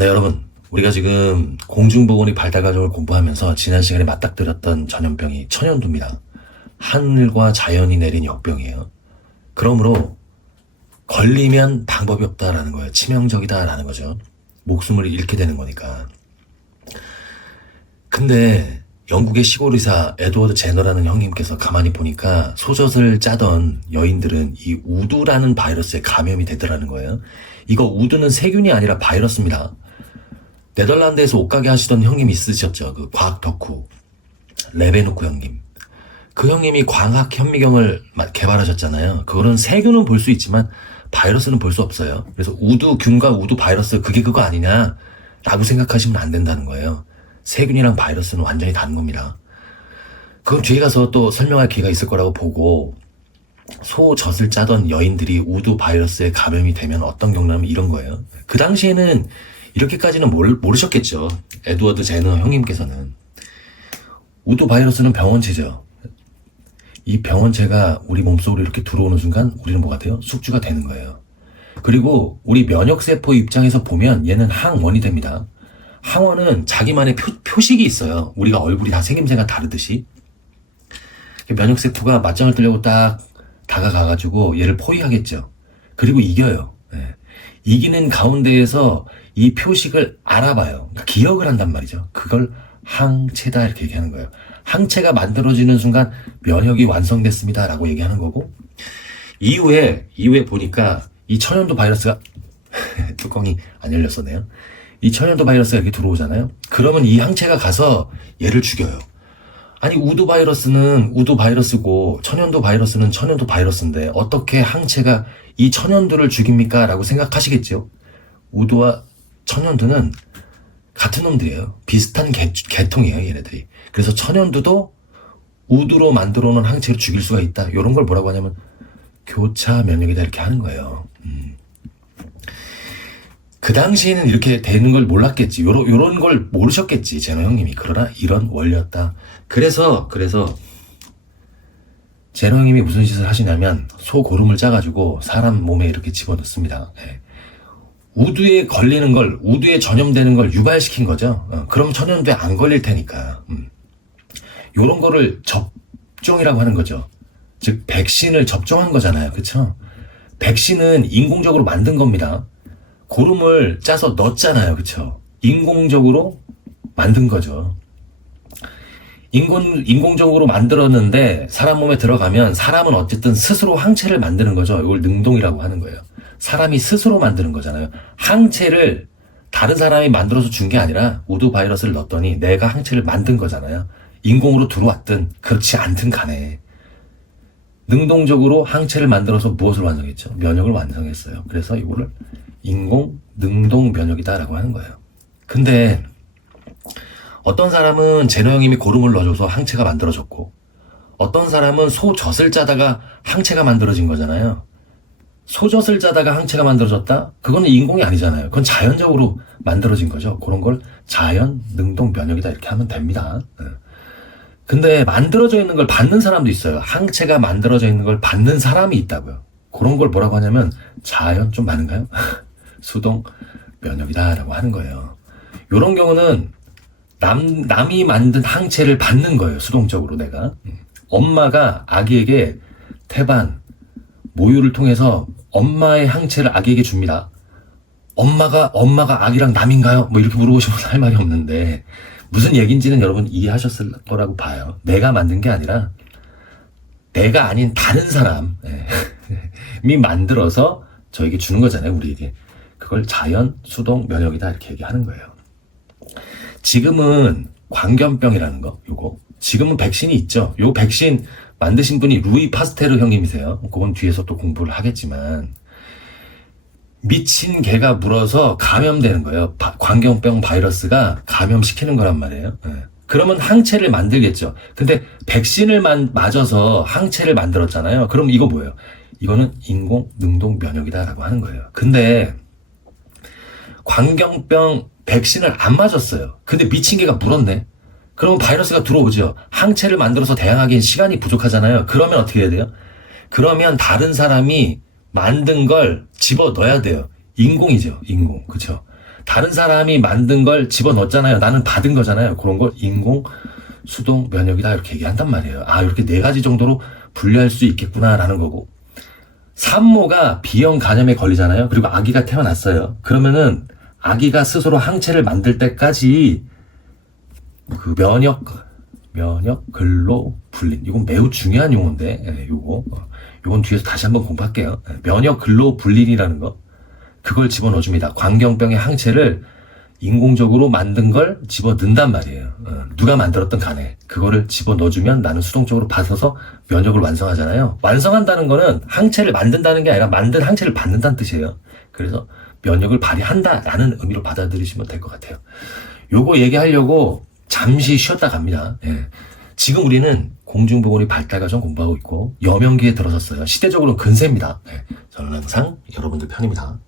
네, 여러분. 우리가 지금 공중보건의 발달 과정을 공부하면서 지난 시간에 맞닥뜨렸던 전염병이 천연두입니다. 하늘과 자연이 내린 역병이에요. 그러므로 걸리면 방법이 없다라는 거예요. 치명적이다라는 거죠. 목숨을 잃게 되는 거니까. 근데 영국의 시골 의사 에드워드 제너라는 형님께서 가만히 보니까 소젖을 짜던 여인들은 이 우두라는 바이러스에 감염이 되더라는 거예요. 이거 우두는 세균이 아니라 바이러스입니다. 네덜란드에서 옷가게 하시던 형님 있으셨죠. 그 과학 덕후 레베누크 형님. 그 형님이 광학 현미경을 개발하셨잖아요. 그거는 세균은 볼 수 있지만 바이러스는 볼 수 없어요. 그래서 우두균과 우두 바이러스 그게 그거 아니냐 라고 생각하시면 안 된다는 거예요. 세균이랑 바이러스는 완전히 다른 겁니다. 그건 뒤에 가서 또 설명할 기회가 있을 거라고 보고, 소젖을 짜던 여인들이 우두 바이러스에 감염이 되면 어떤 경우냐면 이런 거예요. 그 당시에는 이렇게까지는 모르셨겠죠. 에드워드 제너 형님께서는. 우두 바이러스는 병원체죠. 이 병원체가 우리 몸속으로 이렇게 들어오는 순간 우리는 뭐가 돼요? 숙주가 되는 거예요. 그리고 우리 면역세포 입장에서 보면 얘는 항원이 됩니다. 항원은 자기만의 표식이 있어요. 우리가 얼굴이 다 생김새가 다르듯이. 면역세포가 맞짱을 뜨려고 딱 다가가가지고 얘를 포위하겠죠. 그리고 이겨요. 네. 이기는 가운데에서 이 표식을 알아봐요. 그러니까 기억을 한단 말이죠. 그걸 항체다 이렇게 얘기하는 거예요. 항체가 만들어지는 순간 면역이 완성됐습니다 라고 얘기하는 거고, 이후에 보니까 이 천연두 바이러스가 뚜껑이 안 열렸었네요. 이 천연두 바이러스가 이렇게 들어오잖아요. 그러면 이 항체가 가서 얘를 죽여요. 아니 우두 바이러스는 우두 바이러스고 천연두 바이러스는 천연두 바이러스인데 어떻게 항체가 이 천연두를 죽입니까? 라고 생각하시겠죠. 우두와 천연두는 같은 놈들이에요. 비슷한 계통이에요, 얘네들이. 그래서 천연두도 우두로 만들어 놓은 항체를 죽일 수가 있다. 이런 걸 뭐라고 하냐면 교차 면역이다 이렇게 하는 거예요. 그 당시에는 이렇게 되는 걸 몰랐겠지. 요런 걸 모르셨겠지, 제노 형님이. 그러나 이런 원리였다. 그래서 제노 형님이 무슨 짓을 하시냐면 소고름을 짜가지고 사람 몸에 이렇게 집어넣습니다. 네. 우두에 걸리는 걸, 우두에 전염되는 걸 유발시킨 거죠. 그럼 천연두에 안 걸릴 테니까. 요런 거를 접종이라고 하는 거죠. 즉 백신을 접종한 거잖아요. 그쵸? 백신은 인공적으로 만든 겁니다. 고름을 짜서 넣었잖아요. 그쵸? 인공적으로 만든 거죠. 인공적으로 만들었는데 사람 몸에 들어가면 사람은 어쨌든 스스로 항체를 만드는 거죠. 이걸 능동이라고 하는 거예요. 사람이 스스로 만드는 거잖아요. 항체를 다른 사람이 만들어서 준 게 아니라 우두 바이러스를 넣었더니 내가 항체를 만든 거잖아요. 인공으로 들어왔든 그렇지 않든 간에 능동적으로 항체를 만들어서 무엇을 완성했죠? 면역을 완성했어요. 그래서 이거를 인공 능동 면역이다라고 하는 거예요. 근데 어떤 사람은 제노 형님이 고름을 넣어줘서 항체가 만들어졌고, 어떤 사람은 소젖을 짜다가 항체가 만들어진 거잖아요. 소젖을 짜다가 항체가 만들어졌다? 그거는 인공이 아니잖아요. 그건 자연적으로 만들어진 거죠. 그런 걸 자연 능동 면역이다 이렇게 하면 됩니다. 근데 만들어져 있는 걸 받는 사람도 있어요. 항체가 만들어져 있는 걸 받는 사람이 있다고요. 그런 걸 뭐라고 하냐면 자연 좀 많은가요? 수동 면역이다 라고 하는 거예요. 이런 경우는 남이 만든 항체를 받는 거예요. 수동적으로 내가. 엄마가 아기에게 태반, 모유를 통해서 엄마의 항체를 아기에게 줍니다. 엄마가 아기랑 남인가요? 뭐 이렇게 물어보시면 할 말이 없는데 무슨 얘기인지는 여러분 이해하셨을 거라고 봐요. 내가 만든 게 아니라 내가 아닌 다른 사람이 만들어서 저에게 주는 거잖아요. 우리에게. 그걸 자연 수동 면역이다 이렇게 얘기하는 거예요. 지금은 광견병이라는 거, 요거. 지금은 백신이 있죠. 요 백신 만드신 분이 루이 파스테르 형님이세요. 그건 뒤에서 또 공부를 하겠지만 미친 개가 물어서 감염되는 거예요. 광견병 바이러스가 감염시키는 거란 말이에요. 네. 그러면 항체를 만들겠죠. 근데 백신을 맞아서 항체를 만들었잖아요. 그럼 이거 뭐예요? 이거는 인공 능동 면역이다라고 하는 거예요. 근데 광견병 백신을 안 맞았어요. 근데 미친 개가 물었네. 그러면 바이러스가 들어오죠. 항체를 만들어서 대항하기엔 시간이 부족하잖아요. 그러면 어떻게 해야 돼요? 그러면 다른 사람이 만든 걸 집어 넣어야 돼요. 인공이죠. 인공. 그쵸? 다른 사람이 만든 걸 집어넣었잖아요. 나는 받은 거잖아요. 그런 걸 인공, 수동, 면역이다 이렇게 얘기한단 말이에요. 아, 이렇게 네 가지 정도로 분류할 수 있겠구나라는 거고. 산모가 B형 간염에 걸리잖아요. 그리고 아기가 태어났어요. 그러면은 아기가 스스로 항체를 만들 때까지 그 면역 근로 분린. 이건 매우 중요한 용어인데, 예, 요건 뒤에서 다시 한번 공부할게요. 예, 면역 근로 분린이라는 거. 그걸 집어넣어줍니다. 광견병의 항체를 인공적으로 만든 걸 집어넣는단 말이에요. 누가 만들었든 간에 그거를 집어넣어주면 나는 수동적으로 받아서 면역을 완성하잖아요. 완성한다는 거는 항체를 만든다는 게 아니라 만든 항체를 받는다는 뜻이에요. 그래서 면역을 발휘한다라는 의미로 받아들이시면 될 것 같아요. 요거 얘기하려고 잠시 쉬었다 갑니다. 예. 지금 우리는 공중보건의 발달 과정 공부하고 있고 여명기에 들어섰어요. 시대적으로는 근세입니다. 예. 저는 항상 여러분들 편입니다.